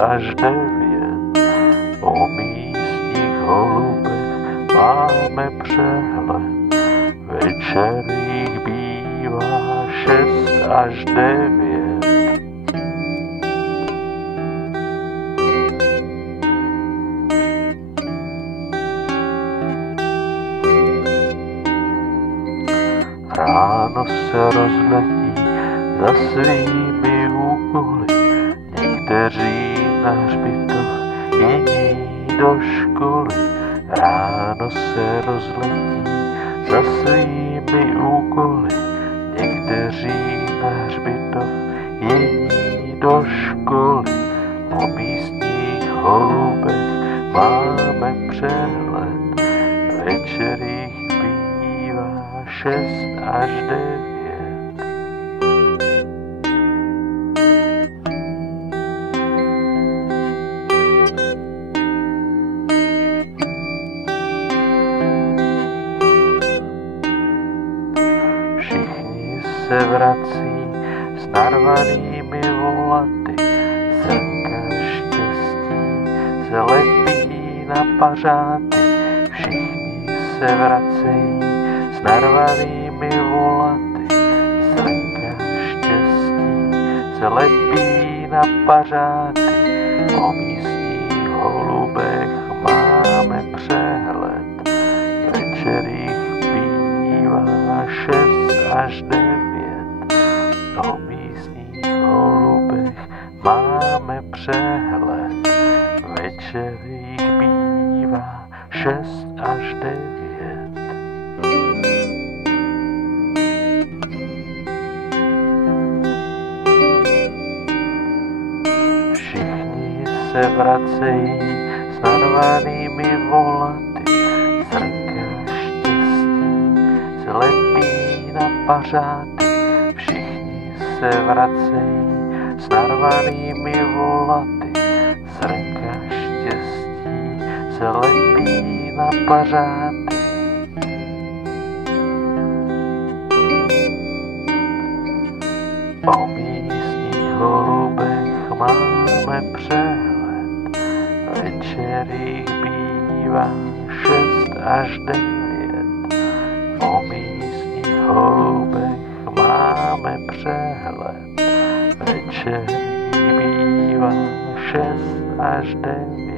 až 9. O místních holubech máme přehled, večer jich bývá 6 až 9. Ráno se rozletí za svými úkoly, někteří na hřbitov, jiní do školy. Ráno se rozletí za svými úkoly, někteří na hřbitov, jiní do školy. O místních holubech máme přehled, večer jich bývá 6 až 9. Všichni se vrací s narvanými volaty, zrnka štěstí se lepí na pařáty. Všichni se vracejí s narvanými volaty, zrnka štěstí se lepí na pařáty. O místních holubech máme přehled, večer jich bývá 6 až 9. O místních holubech máme přehled, večer jich bývá 6 až 9. Všichni se vracejí s narvanými volaty, zrnka štěstí se lepí na pařáty. Všichni se vracejí s narvanými volaty, zrnka štěstí se lepí na pařáty. O místních holubech máme přehled, večer jich bývá 6 až 9. O místních holubech máme přehled, večer jich bývá 6 až 9.